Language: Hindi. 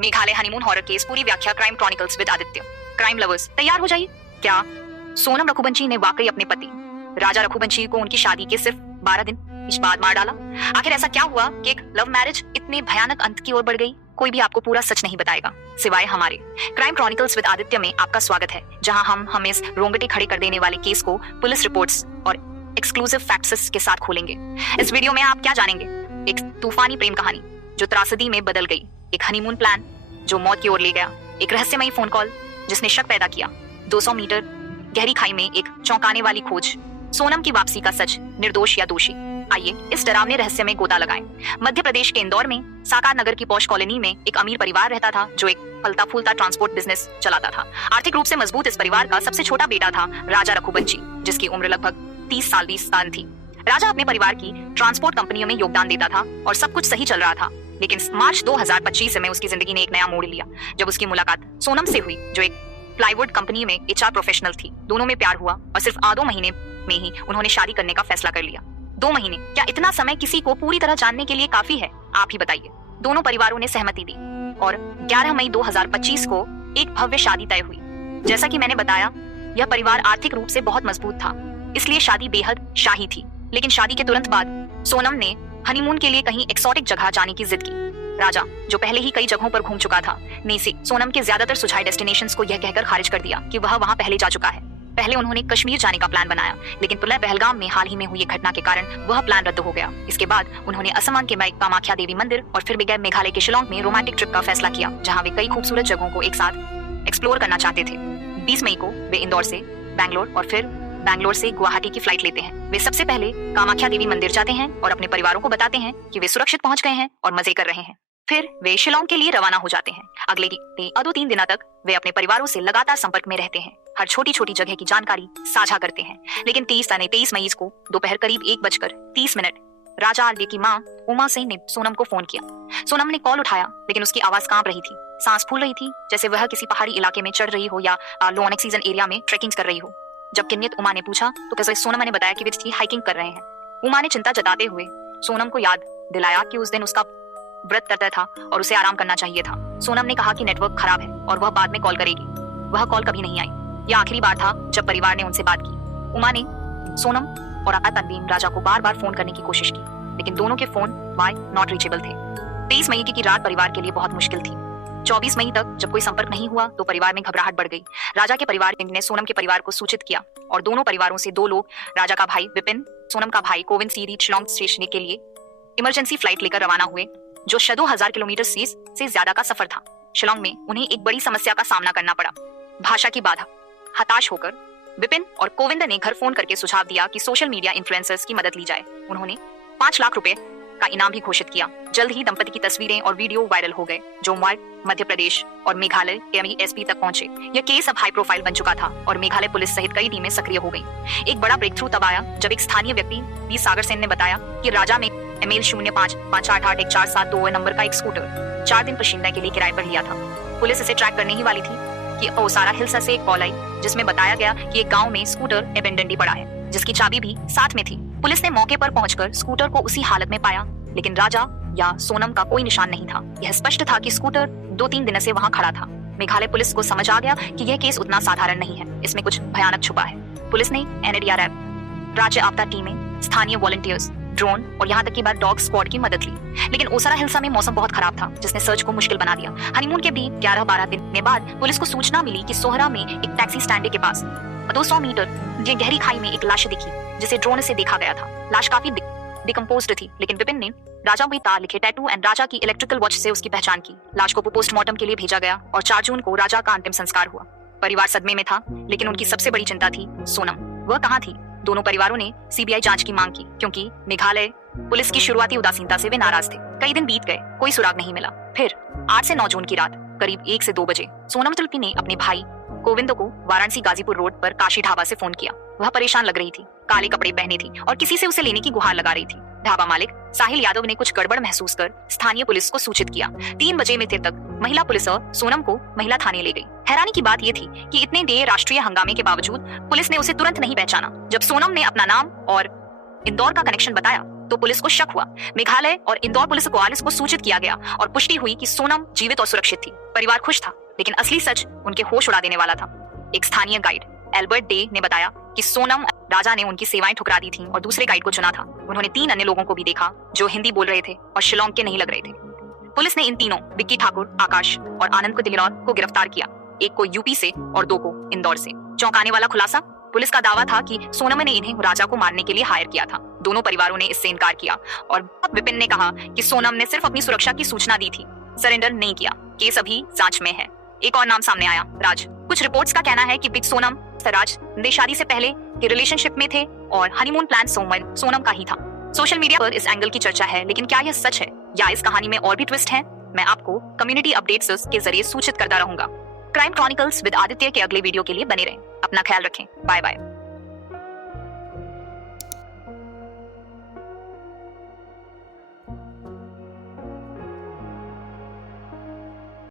मेघालय हनीमून हॉरर केस पूरी व्याख्या crime chronicles with Aditya. Crime lovers तैयार हो जाइए। क्या सोनम रघुवंशी ने वाकई अपने पति राजा रघुवंशी को उनकी शादी के सिर्फ 12 दिन बाद मार डाला? आखिर ऐसा क्या हुआ कि एक लव मैरिज इतने भयानक अंत की ओर बढ़ गई? कोई भी आपको पूरा सच नहीं बताएगा सिवाय हमारे। क्राइम क्रॉनिकल्स विद आदित्य में आपका स्वागत है, जहां हम इस रोंगटे खड़े कर देने वाले केस को पुलिस रिपोर्ट्स और एक्सक्लूसिव फैक्ट्स के साथ खोलेंगे। इस वीडियो में आप क्या जानेंगे? एक तूफानी प्रेम कहानी जो त्रासदी में बदल गई, एक हनीमून प्लान जो मौत की ओर ले गया, एक रहस्यमयी फोन कॉल जिसने शक पैदा किया, 200 मीटर गहरी खाई में एक चौंकाने वाली खोज, सोनम की वापसी का सच, निर्दोष या दोषी। आइए इस डरावने रहस्य में गोता लगाएं। मध्य प्रदेश के इंदौर में साकार नगर की पॉश कॉलोनी में एक अमीर परिवार रहता था जो एक फलता फूलता ट्रांसपोर्ट बिजनेस चलाता था। आर्थिक रूप से मजबूत इस परिवार का सबसे छोटा बेटा था राजा रघुवंशी, जिसकी उम्र लगभग 30 साल थी। राजा अपने परिवार की ट्रांसपोर्ट कंपनियों में योगदान देता था और सब कुछ सही चल रहा था, लेकिन मार्च 2025 में उसकी जिंदगी ने एक नया मोड़ लिया जब उसकी मुलाकात सोनम से हुई, जो एक प्लाईवुड कंपनी में एचआर प्रोफेशनल थी। दोनों में प्यार हुआ और सिर्फ 2 महीने में ही उन्होंने शादी करने का फैसला कर लिया। 2 महीने, क्या इतना समय किसी को पूरी तरह जानने के लिए काफी है? आप ही बताइए। दोनों परिवारों ने सहमति दी और 11 मई 2025 को एक भव्य शादी तय हुई। जैसा कि मैंने बताया, यह परिवार आर्थिक रूप से बहुत मजबूत था, इसलिए शादी बेहद शाही थी। लेकिन शादी के तुरंत बाद सोनम ने हनीमून के लिए कहीं एक्सोटिक जगह जाने की जिद की। राजा, जो पहले ही कई जगहों पर घूम चुका था, ने से सोनम के ज्यादातर सुझाए डेस्टिनेशंस को यह कहकर खारिज कर दिया कि वह वहां पहले जा चुका है। पहले उन्होंने कश्मीर जाने का प्लान बनाया, लेकिन पहलगाम में हाल ही में हुई एक घटना के कारण वह प्लान रद्द हो गया। इसके बाद उन्होंने असमान के कामाख्या देवी मंदिर और फिर गए मेघालय के शिलोंग में रोमांटिक ट्रिप का फैसला किया, जहां वे कई खूबसूरत जगहों को एक साथ एक्सप्लोर करना चाहते थे। 20 मई को वे इंदौर से बैंगलोर और फिर बैंगलोर से गुवाहाटी की फ्लाइट लेते हैं। वे सबसे पहले कामाख्या देवी मंदिर जाते हैं और अपने परिवारों को बताते हैं कि वे सुरक्षित पहुंच गए हैं और मजे कर रहे हैं। फिर वे शिलोंग के लिए रवाना हो जाते हैं। अगले 2-3 दिनों तक वे अपने परिवारों से लगातार संपर्क में रहते हैं, हर छोटी छोटी जगह की जानकारी साझा करते हैं। लेकिन 23 मई को दोपहर करीब 1:30 राजा आर्य की माँ उमा सिंह ने सोनम को फोन किया। सोनम ने कॉल उठाया, लेकिन उसकी आवाज कांप रही थी, सांस फूल रही थी, जैसे वह किसी पहाड़ी इलाके में चढ़ रही हो या लो ऑक्सीजन एरिया में ट्रेकिंग कर रही हो। जब किन्नत उमा ने पूछा तो कैसे सोनम ने बताया कि वे हाइकिंग कर रहे हैं। उमा ने चिंता जताते हुए सोनम को याद दिलाया कि उस दिन उसका व्रत करता था और उसे आराम करना चाहिए था। सोनम ने कहा कि नेटवर्क खराब है और वह बाद में कॉल करेगी। वह कॉल कभी नहीं आई। यह आखिरी बार था जब परिवार ने उनसे बात की। उमा ने सोनम और तनवीन राजा को बार-बार फोन करने की कोशिश की, लेकिन दोनों के फोन नॉट रीचेबल थे। 23 मई की रात परिवार के लिए बहुत मुश्किल थी। 24 मई तक जब कोई संपर्क नहीं हुआ तो परिवार में घबराहट बढ़ गई। राजा के परिवार ने सोनम के परिवार को सूचित किया और दोनों परिवारों से 2 लोग, राजा का भाई विपिन, सोनम का भाई कोविंद सीरी शिलोंग स्टेशन के लिए इमरजेंसी फ्लाइट लेकर रवाना हुए, जो 1000 किलोमीटर से ज्यादा का सफर था। शिलोंग में उन्हें एक बड़ी समस्या का सामना करना पड़ा, भाषा की बाधा। हताश होकर विपिन और कोविंद ने घर फोन करके सुझाव दिया कि सोशल मीडिया इन्फ्लुएंसर्स की मदद ली जाए। उन्होंने 5 लाख रुपए का इनाम भी घोषित किया। जल्द ही दंपति की तस्वीरें और वीडियो वायरल हो गए, जो मध्य प्रदेश और मेघालय के एसपी तक पहुंचे। यह केस अब हाई प्रोफाइल बन चुका था और मेघालय पुलिस सहित कई टीमें सक्रिय हो गई। एक बड़ा ब्रेक थ्रू तब आया जब एक स्थानीय व्यक्ति वी सागर सेन ने बताया कि राजा में ML 05588147 नंबर का एक स्कूटर 4 दिन प्रशिंदा के लिए किराए पर लिया था। पुलिस इसे ट्रैक करने ही वाली थी कि ओसारा हिल्सा से एक कॉल आई, जिसमें बताया गया कि एक गांव में स्कूटर एबेंडन पड़ा है, जिसकी चाबी भी साथ में थी। पुलिस ने मौके पर पहुंचकर स्कूटर को उसी हालत में पाया, लेकिन राजा या सोनम का कोई निशान नहीं था। यह स्पष्ट था कि स्कूटर 2-3 दिनों से वहां खड़ा था। मेघालय पुलिस को समझ आ गया कि यह केस उतना साधारण नहीं है, इसमें कुछ भयानक छुपा है। पुलिस ने NDRF, राज्य आपदा टीमें, स्थानीय वॉलंटियर्स, ड्रोन और यहाँ तक कि डॉग स्क्वाड की मदद ली। लेकिन ओसारा हिल्सा में मौसम बहुत खराब था, जिसने सर्च को मुश्किल बना दिया। हनीमून के भी 11-12 दिन बाद पुलिस को सूचना मिली कि सोहरा में एक टैक्सी स्टैंड के पास 200 मीटर गहरी खाई में एक लाश दिखी, जिसे ड्रोन से देखा गया था। लाश काफी डिकम्पोज्ड थी, लेकिन विपिन ने राजा में तार लिखे टैटू एंड राजा की इलेक्ट्रिकल वॉच से उसकी पहचान की। लाश को पोस्टमार्टम के लिए भेजा गया और 4 जून को राजा का अंतिम संस्कार हुआ। परिवार सदमे में था, लेकिन उनकी सबसे बड़ी चिंता थी सोनम। वह कहाँ थी? दोनों परिवारों ने CBI जांच की मांग की, क्योंकि मेघालय पुलिस की शुरुआती उदासीनता से वे नाराज थे। कई दिन बीत गए, कोई सुराग नहीं मिला। फिर 8 से 9 जून की रात करीब 1 से 2 बजे सोनम तुलसी ने अपने भाई गोविंद को वाराणसी गाजीपुर रोड पर काशी ढाबा से फोन किया। वह परेशान लग रही थी, काले कपड़े पहनी थी और किसी से उसे लेने की गुहार लगा रही थी। ढाबा मालिक साहिल यादव ने कुछ गड़बड़ महसूस कर स्थानीय पुलिस को सूचित किया। 3 बजे में तक महिला पुलिस सोनम को महिला थाने ले गई। हैरानी की बात यह थी कि इतने देर राष्ट्रीय हंगामे के बावजूद पुलिस ने उसे तुरंत नहीं पहचाना। जब सोनम ने अपना नाम और इंदौर का कनेक्शन बताया तो पुलिस को शक हुआ। मेघालय और इंदौर पुलिस को को सूचित किया गया और पुष्टि हुई कि सोनम जीवित और सुरक्षित थी। परिवार खुश था, लेकिन असली सच उनके होश उड़ा देने वाला था। एक स्थानीय गाइड एल्बर्ट डे ने बताया कि सोनम राजा ने उनकी सेवाएं ठुकरा दी थीं और दूसरे गाइड को चुना था। उन्होंने 3 अन्य लोगों को भी देखा जो हिंदी बोल रहे थे और शिलोंग के नहीं लग रहे थे। पुलिस ने इन तीनों विक्की ठाकुर, आकाश और आनंद को दिल्ली को गिरफ्तार किया, एक को यूपी से और 2 को इंदौर से। चौंकाने वाला खुलासा, पुलिस का दावा था कि सोनम ने इन्हें राजा को मारने के लिए हायर किया था। दोनों परिवारों ने इससे इनकार किया और विपिन ने कहा कि सोनम ने सिर्फ अपनी सुरक्षा की सूचना दी थी, सरेंडर नहीं किया। केस अभी जांच में है। एक और नाम सामने आया, राज। कुछ रिपोर्ट्स का कहना है कि बिग सोनम राज शादी से पहले के रिलेशनशिप में थे और हनीमून प्लान सोनम का ही था। सोशल मीडिया पर इस एंगल की चर्चा है, लेकिन क्या यह सच है या इस कहानी में और भी ट्विस्ट है? मैं आपको कम्युनिटी अपडेट्स के जरिए सूचित करता रहूंगा। क्राइम क्रॉनिकल्स विद आदित्य के अगले वीडियो के लिए बने रहें। अपना ख्याल रखें। Bye bye.